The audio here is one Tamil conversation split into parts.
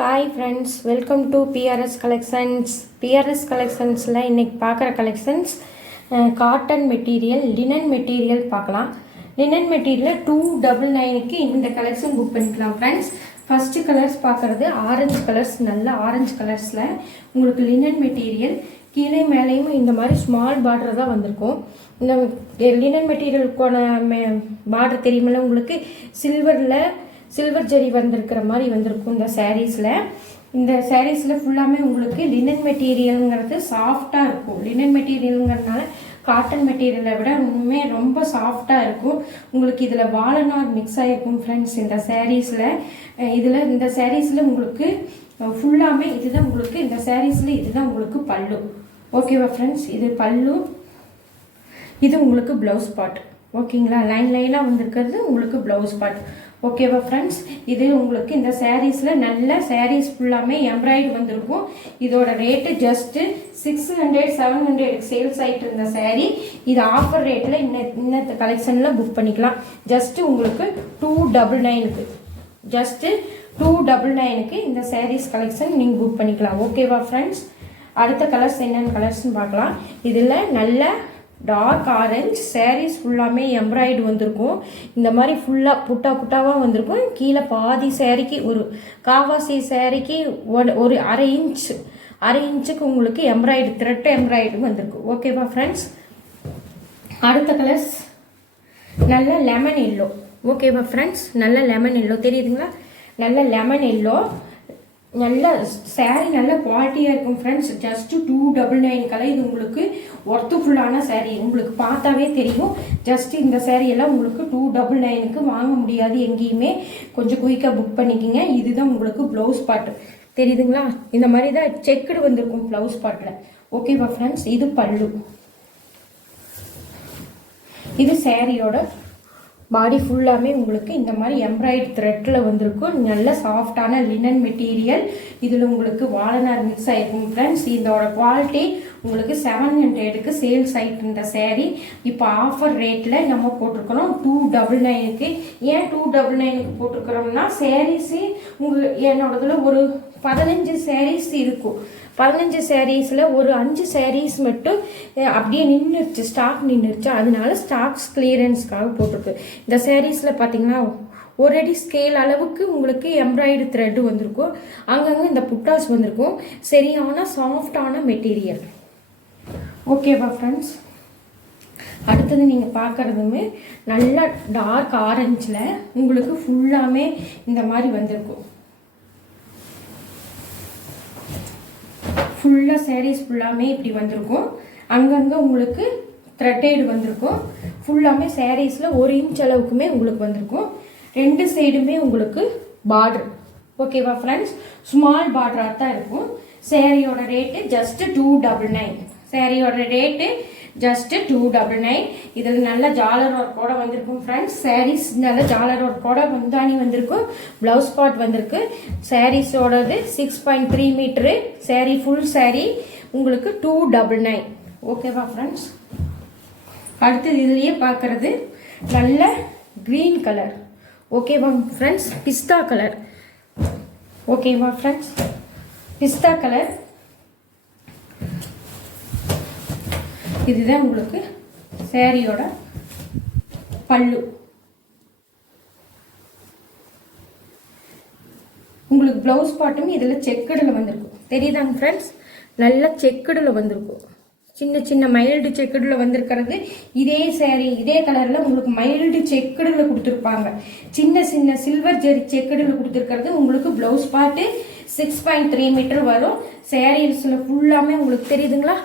Hi friends, welcome to BRS collections. பிஆர்எஸ் கலெக்ஷன்ஸில் இன்றைக்கி பார்க்குற collections cotton material, linen material பார்க்கலாம். லினன் மெட்டீரியல் 299க்கு இந்த கலெக்ஷன் புக் பண்ணிக்கலாம் ஃப்ரெண்ட்ஸ். ஃபஸ்ட்டு கலர்ஸ் பார்க்குறது ஆரஞ்சு கலர்ஸ், நல்ல ஆரஞ்சு கலர்ஸில் உங்களுக்கு லினன் மெட்டீரியல் கீழே மேலேயும் இந்த மாதிரி ஸ்மால் பார்டர் தான் வந்திருக்கும். இந்த லினன் மெட்டீரியலுக்கான பார்டர் தெரியுமில்ல உங்களுக்கு, சில்வர் ஜெரி வந்திருக்கிற மாதிரி வந்திருக்கும் இந்த சாரீஸில். இந்த சாரீஸில் ஃபுல்லாமே உங்களுக்கு லினன் மெட்டீரியலுங்கிறது சாஃப்டாக இருக்கும். லினன் மெட்டீரியலுங்கிறதுனால காட்டன் மெட்டீரியலை விட இன்னுமே ரொம்ப சாஃப்டாக இருக்கும். உங்களுக்கு இதில் வாழநார் மிக்ஸ் ஆகிருக்கும் ஃப்ரெண்ட்ஸ் இந்த சாரீஸில். இந்த சாரீஸில் உங்களுக்கு ஃபுல்லாமே இதுதான் உங்களுக்கு, இந்த சாரீஸில் இதுதான் உங்களுக்கு பல்லு. ஓகேவா ஃப்ரெண்ட்ஸ், இது பல்லு, இது உங்களுக்கு ப்ளவுஸ் பார்ட். ஓகேங்களா, லைனாக வந்திருக்கிறது உங்களுக்கு ப்ளவுஸ் பார்ட். ஓகேவா ஃப்ரெண்ட்ஸ், இது உங்களுக்கு இந்த சாரீஸில் நல்ல சாரீஸ் ஃபுல்லாமே எம்ப்ராய்டு வந்திருக்கும். இதோட ரேட்டு ஜஸ்ட்டு 600-700 சேல்ஸ் ஆகிட்டு இருந்த சாரீ இது ஆஃபர் ரேட்டில் இன்னத்த கலெக்ஷனில் புக் பண்ணிக்கலாம். ஜஸ்ட்டு உங்களுக்கு 299க்கு, ஜஸ்ட்டு 299க்கு இந்த சாரீஸ் கலெக்ஷன் நீங்கள் புக் பண்ணிக்கலாம். ஓகேவா ஃப்ரெண்ட்ஸ், அடுத்த கலர்ஸ் என்னென்ன கலர்ஸ்ன்னு பார்க்கலாம். இதில் நல்ல டார்க் ஆரஞ்ச் சாரீஸ் ஃபுல்லாமே எம்ப்ராய்டு வந்திருக்கும். இந்த மாதிரி ஃபுல்லாக புட்டாவாக வந்திருக்கும். கீழே பாதி சாரிக்கு, ஒரு காவாசி சாரிக்கு ஒரு அரை இன்ச்சுக்கு உங்களுக்கு எம்ப்ராய்டு, த்ரெட் எம்ப்ராய்டு வந்திருக்கும். ஓகேவா ஃப்ரெண்ட்ஸ், அடுத்த கலர்ஸ் நல்ல லெமன் எல்லோ. ஓகேவா ஃப்ரெண்ட்ஸ், நல்ல லெமன் எல்லோ தெரியுதுங்களா, நல்ல லெமன் எல்லோ, நல்ல சாரீ நல்ல குவாலிட்டியாக இருக்கும் ஃப்ரெண்ட்ஸ். ஜஸ்ட்டு 299 இது உங்களுக்கு ஒர்த்துஃபுல்லான சாரீ, உங்களுக்கு பார்த்தாவே தெரியும். ஜஸ்ட்டு இந்த சாரீ எல்லாம் உங்களுக்கு 299க்கு வாங்க முடியாது எங்கேயுமே. கொஞ்சம் குயிக்காக புக் பண்ணிக்கிங்க. இதுதான் உங்களுக்கு ப்ளவுஸ் பார்ட் தெரியுதுங்களா, இந்த மாதிரி தான் செக்குடு வந்திருக்கும் ப்ளவுஸ் பார்ட்டில். ஓகேவா ஃப்ரெண்ட்ஸ், இது பல்லு, இது சாரியோட பாடி ஃபுல்லாமே உங்களுக்கு இந்த மாதிரி எம்ப்ராய்டு த்ரெட்டில் வந்திருக்கும். நல்ல சாஃப்டான லினன் மெட்டீரியல், இதில் உங்களுக்கு வாழநார் மிக்ஸ் ஆகிருக்கும் ஃப்ரெண்ட்ஸ். இதோட குவாலிட்டி உங்களுக்கு 700க்கு சேல்ஸ் ஆகிட்டு இருந்த சாரீ இப்போ ஆஃபர் ரேட்டில் நம்ம போட்டிருக்கிறோம் 299க்கு. ஏன் 299க்கு போட்டிருக்கிறோம்னா, சாரீஸு என்னோடதுல ஒரு 15 சாரீஸ் இருக்கும். 15 சாரீஸில் ஒரு 5 சாரீஸ் மட்டும் அப்படியே நின்றுச்சு, ஸ்டாக் நின்றுச்சு. அதனால ஸ்டாக்ஸ் கிளியரன்ஸ்க்காக போட்டிருக்கு. இந்த சாரீஸில் பார்த்தீங்கன்னா ஒரு அடி ஸ்கேல் அளவுக்கு உங்களுக்கு எம்ப்ராய்டு த்ரெட்டு வந்திருக்கும். அங்கங்கே இந்த புட்டாஸ் வந்திருக்கும். சரியான சாஃப்டான மெட்டீரியல். ஓகேவா ஃப்ரெண்ட்ஸ், அடுத்தது நீங்கள் பார்க்குறதுமே நல்ல டார்க் ஆரஞ்சில் உங்களுக்கு ஃபுல்லாமே இந்த மாதிரி வந்திருக்கும். ஃபுல்லாக சாரீஸ் ஃபுல்லாமே இப்படி வந்திருக்கும். அங்கங்கே உங்களுக்கு த்ரெட்டேடு வந்திருக்கும். ஃபுல்லாமே சாரீஸில் 1 இன்ச் அளவுக்குமே உங்களுக்கு வந்திருக்கும். 2 சைடுமே உங்களுக்கு பார்டர். ஓகேவா ஃப்ரெண்ட்ஸ், ஸ்மால் பார்டராக தான் இருக்கும். சாரியோட ரேட்டு ஜஸ்ட்டு 299. சாரியோட ரேட்டு ஜஸ்ட்டு 299. இதில் நல்ல ஜாலர் ஒர்க்கோட வந்திருக்கும் ஃப்ரெண்ட்ஸ். சாரீஸ் நல்ல ஜாலர் ஒர்க்கோட முந்தானி வந்திருக்கும், ப்ளவுஸ் பார்ட் வந்திருக்கு. சாரீஸோடது 6.3 மீட்டரு சாரீ, ஃபுல் சாரீ உங்களுக்கு 299. ஓகேவா ஃப்ரெண்ட்ஸ், அடுத்தது இதுலேயே பார்க்குறது நல்ல க்ரீன் கலர். ஓகேவா ஃப்ரெண்ட்ஸ், பிஸ்தா கலர். ஓகேவா ஃப்ரெண்ட்ஸ், பிஸ்தா கலர். இதுதான் உங்களுக்கு சாரியோட பல்லு. உங்களுக்கு ப்ளவுஸ் பார்ட்டும் இதில் செக்குடில் வந்திருக்கும். தெரியுதாங்க ஃப்ரெண்ட்ஸ், நல்ல செக்குடில் வந்திருக்கும். சின்ன சின்ன மைல்டு செக்குடில் வந்திருக்கிறது. இதே சாரீ இதே கலரில் உங்களுக்கு மைல்டு செக்குடில் கொடுத்துருப்பாங்க. சின்ன சின்ன சில்வர் ஜெரி செக்குடில் கொடுத்துருக்கிறது. உங்களுக்கு ப்ளவுஸ் பார்ட்டு 6.3 மீட்டர் வரும். சாரீஸில் ஃபுல்லாமே உங்களுக்கு தெரியுதுங்களா,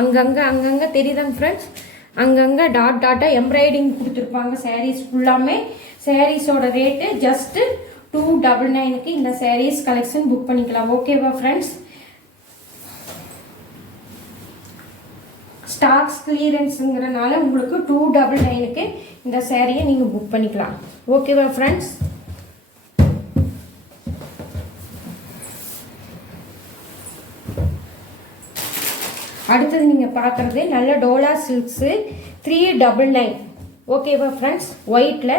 அங்கங்கே தெரியுதாங்க ஃப்ரெண்ட்ஸ், அங்கங்கே டாட்டாக எம்ப்ராய்டிங் கொடுத்துருப்பாங்க சாரீஸ் ஃபுல்லாமே. சாரீஸோட ரேட்டு ஜஸ்ட்டு 299க்கு இந்த சாரீஸ் கலெக்ஷன் புக் பண்ணிக்கலாம். ஓகேவா ஃப்ரெண்ட்ஸ், ஸ்டாக்ஸ் கிளியரன்ஸுங்கிறனால உங்களுக்கு 299க்கு இந்த சாரியை நீங்கள் புக் பண்ணிக்கலாம். ஓகேவா ஃப்ரெண்ட்ஸ், அடுத்தது நீங்கள் பார்க்குறது நல்ல டோலா சில்க்ஸு 399. ஓகேவா ஃப்ரெண்ட்ஸ், ஒயிட்டில்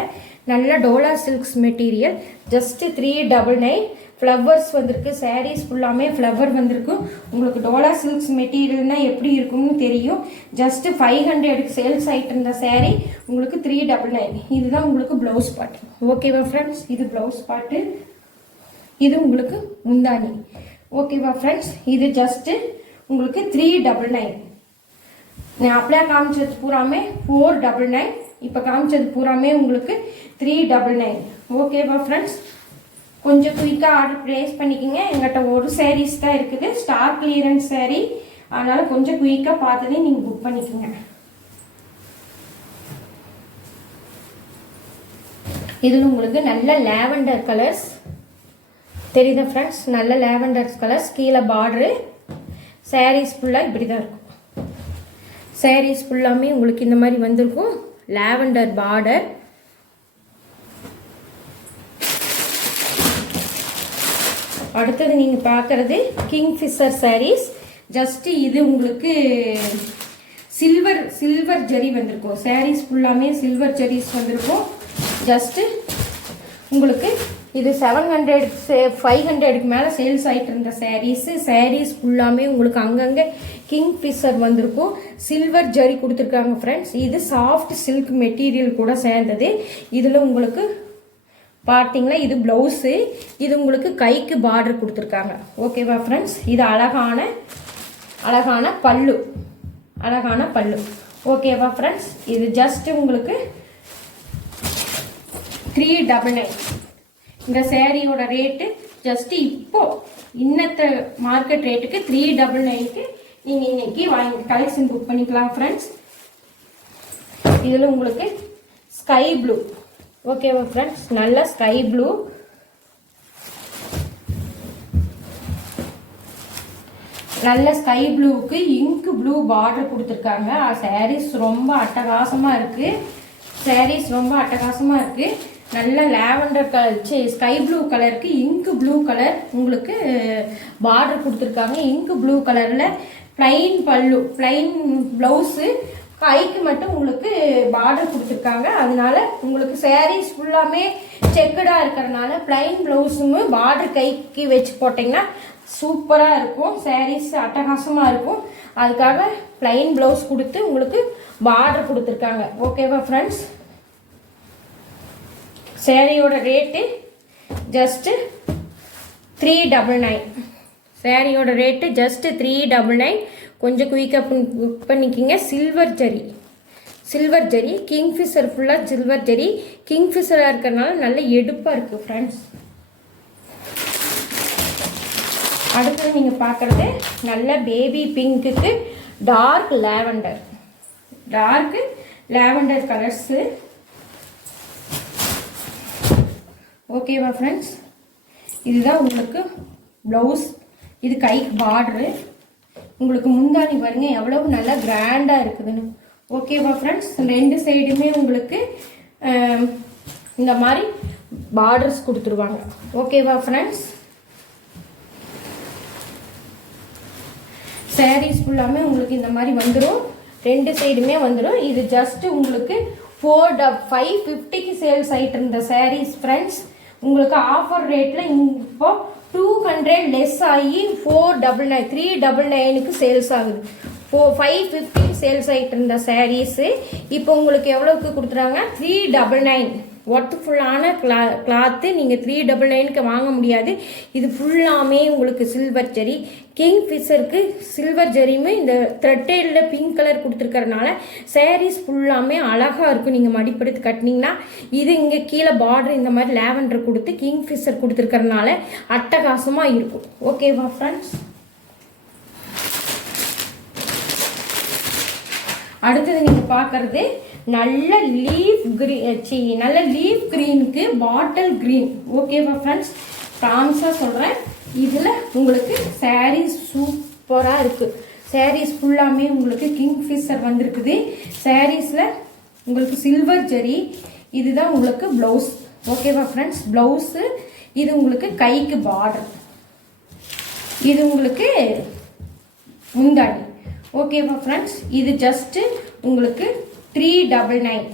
நல்ல Dola silks material just 399. Flowers வந்திருக்கு. சாரீஸ் ஃபுல்லாமே ஃப்ளவர் வந்திருக்கு. உங்களுக்கு டோலா சில்க்ஸ் மெட்டீரியல்னா எப்படி இருக்கும்னு தெரியும். ஜஸ்ட் 500க்கு சேல்ஸ் ஆகிட்டு இருந்த சாரீ உங்களுக்கு 399. இதுதான் உங்களுக்கு ப்ளவுஸ் பார்ட். ஓகேவா ஃப்ரெண்ட்ஸ், இது ப்ளவுஸ் பார்ட்டு, இது உங்களுக்கு முந்தானி. ஓகேவா ஃப்ரெண்ட்ஸ், இது ஜஸ்ட்டு உங்களுக்கு 399. நான் அப்படியே காமிச்சது பூராமே 499. இப்போ காமிச்சது பூராமே உங்களுக்கு 399. ஓகேவா ஃப்ரெண்ட்ஸ், கொஞ்சம் குயிக்காக ஆர்டர் ப்ளேஸ் பண்ணிக்கோங்க. எங்கிட்ட ஒரு சாரீஸ் தான் இருக்குது, ஸ்டாக் கிளியரன்ஸ் சாரீ. அதனால் கொஞ்சம் குயிக்காக பார்த்ததே நீங்கள் புக் பண்ணிக்கோங்க. இதில் உங்களுக்கு நல்ல லேவண்டர் கலர்ஸ் தெரியுதா ஃப்ரெண்ட்ஸ், நல்ல லேவண்டர் கலர்ஸ். கீழே பார்டரு. சாரீஸ் ஃபுல்லாக இப்படி தான் இருக்கும். சாரீஸ் ஃபுல்லாமே உங்களுக்கு இந்த மாதிரி வந்திருக்கும். Lavender border. அடுத்தது நீங்கள் பார்க்குறது கிங்ஃபிஷர் சாரீஸ். ஜஸ்ட்டு இது உங்களுக்கு சில்வர் ஜரி வந்திருக்கும். சாரீஸ் ஃபுல்லாமே சில்வர் ஜரிஸ் வந்திருக்கும். ஜஸ்ட்டு உங்களுக்கு இது 700 500க்கு மேலே சேல்ஸ் ஆகிட்டு இருந்த சாரீஸ் ஃபுல்லாமே உங்களுக்கு அங்கங்கே கிங்ஃபிஷர் வந்திருக்கும். சில்வர் ஜரி கொடுத்துருக்காங்க ஃப்ரெண்ட்ஸ். இது சாஃப்ட் சில்க் மெட்டீரியல் கூட சேர்ந்தது. இதில் உங்களுக்கு பார்த்தீங்களா, இது ப்ளவுஸு. இது உங்களுக்கு கைக்கு பார்டர் கொடுத்துருக்காங்க. ஓகேவா ஃப்ரெண்ட்ஸ், இது அழகான பல்லு. ஓகேவா ஃப்ரெண்ட்ஸ், இது ஜஸ்ட் உங்களுக்கு 399. இந்த சேரீயோட ரேட்டு ஜஸ்ட்டு இப்போ இன்னத்த மார்க்கெட் ரேட்டுக்கு 399க்கு நீங்கள் இன்னைக்கு வாங்கி கலெக்ஷன் புக் பண்ணிக்கலாம் ஃப்ரெண்ட்ஸ். இதில் உங்களுக்கு ஸ்கை ப்ளூ. ஓகேவா ஃப்ரெண்ட்ஸ், நல்ல ஸ்கை ப்ளூ. நல்ல ஸ்கை ப்ளூவுக்கு இங்க் ப்ளூ பார்டர் கொடுத்துருக்காங்க. சாரீஸ் ரொம்ப அட்டகாசமாக இருக்குது. நல்ல லேவண்டர் கலர் ஸ்கை ப்ளூ கலருக்கு இங்க் ப்ளூ கலர் உங்களுக்கு பார்டர் கொடுத்துருக்காங்க. இங்க் ப்ளூ கலரில் பிளைன் பல்லு, பிளைன் ப்ளவுஸு, கைக்கு மட்டும் உங்களுக்கு பார்டர் கொடுத்துருக்காங்க. அதனால உங்களுக்கு சாரீஸ் ஃபுல்லாமே செக்குடாக இருக்கிறனால பிளைன் ப்ளவுஸும் பார்டர் கைக்கு வச்சு போட்டிங்கன்னா சூப்பராக இருக்கும். சாரீஸ் அட்டகாசமாக இருக்கும். அதுக்காக பிளைன் ப்ளவுஸ் கொடுத்து உங்களுக்கு பார்டர் கொடுத்துருக்காங்க. ஓகேவா ஃப்ரெண்ட்ஸ், சாரியோட ரேட்டு ஜஸ்ட்டு 399. சாரியோட ரேட்டு ஜஸ்ட்டு 399. கொஞ்சம் குயிக்காக புக் பண்ணிக்கிங்க. சில்வர் ஜரி கிங்ஃபிஷர் ஃபுல்லாக சில்வர் ஜரி. கிங்ஃபிஷராக இருக்கிறனால நல்ல எடுப்பாக இருக்குது ஃப்ரெண்ட்ஸ். அடுத்தது நீங்கள் பார்க்குறது நல்ல பேபி பிங்க்குக்கு டார்க் லேவண்டர் கலர்ஸு. ஓகேவா ஃப்ரெண்ட்ஸ், இதுதான் உங்களுக்கு ப்ளவுஸ். இது கைக்கு பார்டரு. உங்களுக்கு முந்தானி பாருங்க எவ்வளவு நல்லா கிராண்டாக இருக்குதுன்னு. ஓகேவா ஃப்ரெண்ட்ஸ், ரெண்டு சைடுமே உங்களுக்கு இந்த மாதிரி பார்டர்ஸ் கொடுத்துருவாங்க. ஓகேவா ஃப்ரெண்ட்ஸ், சாரீஸ் ஃபுல்லாமே உங்களுக்கு இந்த மாதிரி வந்துடும். ரெண்டு சைடுமே வந்துடும். இது ஜஸ்ட் உங்களுக்கு 550க்கு சேல்ஸ் ஆகிட்டு இருந்த சாரீஸ் ஃப்ரெண்ட்ஸ். உங்களுக்கு ஆஃபர் ரேட்டில் இப்போ 200 லெஸ் ஆகி 399க்கு சேல்ஸ் ஆகுது. 550 சேல்ஸ் ஆகிட்டு இருந்த சாரீஸு இப்போ உங்களுக்கு எவ்வளோக்கு கொடுத்துறாங்க? 399. ஒர்த்ஃபுல்லான கிளாத்து. நீங்கள் 399க்கு வாங்க முடியாது. இது ஃபுல்லாமே உங்களுக்கு சில்வர் ஜரி. கிங்ஃபிஷருக்கு சில்வர் ஜரியுமே இந்த த்ரெட்டேடில் பிங்க் கலர் கொடுத்துருக்கறனால சாரீஸ் ஃபுல்லாமே அழகாக இருக்கும். நீங்கள் மடிப்படுத்தி கட்டினீங்கன்னா இது இங்கே கீழே பார்டர் இந்த மாதிரி லேவண்டர் கொடுத்து கிங்ஃபிஷர் கொடுத்துருக்கறனால அட்டகாசமாக இருக்கும். ஓகேவா ஃப்ரெண்ட்ஸ், அடுத்தது நீங்கள் பார்க்குறது நல்ல லீஃப் க்ரீனுக்கு பாட்டில் க்ரீன். ஓகேவா ஃப்ரெண்ட்ஸ், ப்ராமிஸாக சொல்கிறேன். இதில் உங்களுக்கு சாரீஸ் சூப்பராக இருக்குது. சாரீஸ் ஃபுல்லாமே உங்களுக்கு கிங்ஃபிஷர் வந்திருக்குது. சாரீஸில் உங்களுக்கு சில்வர் ஜரி. இதுதான் உங்களுக்கு ப்ளவுஸ். ஓகேவா ஃப்ரெண்ட்ஸ், ப்ளவுஸு. இது உங்களுக்கு கைக்கு பார்டர். இது உங்களுக்கு முந்தாடி. ஓகேவா ஃப்ரெண்ட்ஸ், இது ஜஸ்ட்டு உங்களுக்கு 399.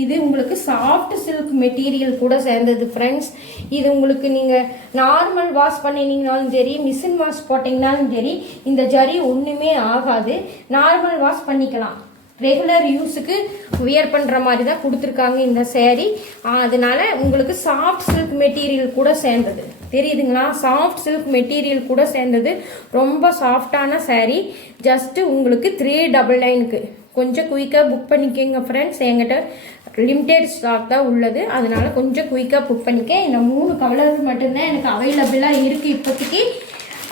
இது உங்களுக்கு சாஃப்ட் சில்க் மெட்டீரியல் கூட சேர்ந்தது ஃப்ரெண்ட்ஸ். இது உங்களுக்கு நீங்கள் நார்மல் வாஷ் பண்ணினீங்கனாலும் சரி, மிஷின் வாஷ் போட்டிங்கனாலும் சரி, இந்த ஜரி ஒன்றுமே ஆகாது. நார்மல் வாஷ் பண்ணிக்கலாம். ரெகுலர் யூஸுக்கு வியர் பண்ணுற மாதிரி தான் கொடுத்துருக்காங்க இந்த சேரீ. அதனால உங்களுக்கு சாஃப்ட் சில்க் மெட்டீரியல் கூட சேர்ந்தது, தெரியுதுங்களா? சாஃப்ட் சில்க் மெட்டீரியல் கூட சேர்ந்தது. ரொம்ப சாஃப்டான சேரீ. ஜஸ்ட்டு உங்களுக்கு 399க்கு கொஞ்சம் குயிக்காக புக் பண்ணிக்கோங்க ஃப்ரெண்ட்ஸ். என்கிட்ட லிமிடெட் ஸ்டாக் தான் உள்ளது, அதனால கொஞ்சம் குயிக்காக புக் பண்ணிக்க. இந்த 3 கலர் மட்டும்தான் எனக்கு அவைலபிளாக இருக்குது இப்போதைக்கு.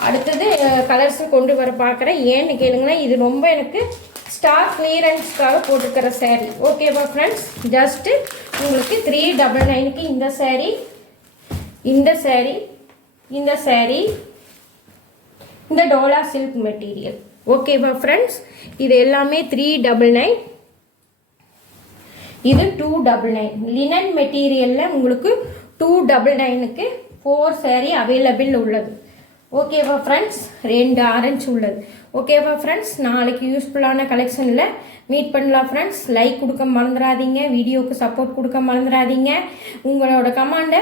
அடுத்தது கலர்ஸை கொண்டு வர பார்க்குறேன். ஏன்னு கேளுங்கன்னா, இது ரொம்ப எனக்கு ஸ்டாக் கிளியரன்ஸ்க்காக போட்டுக்கிற சேரீ. ஓகேவா ஃப்ரெண்ட்ஸ்? ஜஸ்ட்டு உங்களுக்கு 399க்கு இந்த சேரீ, இந்த சேரீ, இந்த சேரீ, இந்த டோலா சில்க் மெட்டீரியல். ஓகேவா ஃப்ரெண்ட்ஸ்? இது எல்லாமே 399. இது 299. லினன் மெட்டீரியலில் உங்களுக்கு 299க்கு 4 சேரீ அவைலபிள் உள்ளது. ஓகேவா ஃப்ரெண்ட்ஸ்? 2 ஆரஞ்சு உள்ளது. ஓகேவா ஃப்ரெண்ட்ஸ்? நாளைக்கு யூஸ்ஃபுல்லான கலெக்ஷனில் மீட் பண்ணலாம் ஃப்ரெண்ட்ஸ். லைக் கொடுக்க மறந்துடாதீங்க, வீடியோவுக்கு சப்போர்ட் கொடுக்க மறந்துடாதீங்க, உங்களோட கமெண்டை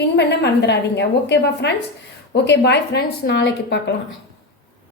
பின் பண்ண மறந்துடாதீங்க. ஓகேவா ஃப்ரெண்ட்ஸ்? Okay, bye friends. நாளைக்கு பார்க்கலாம்.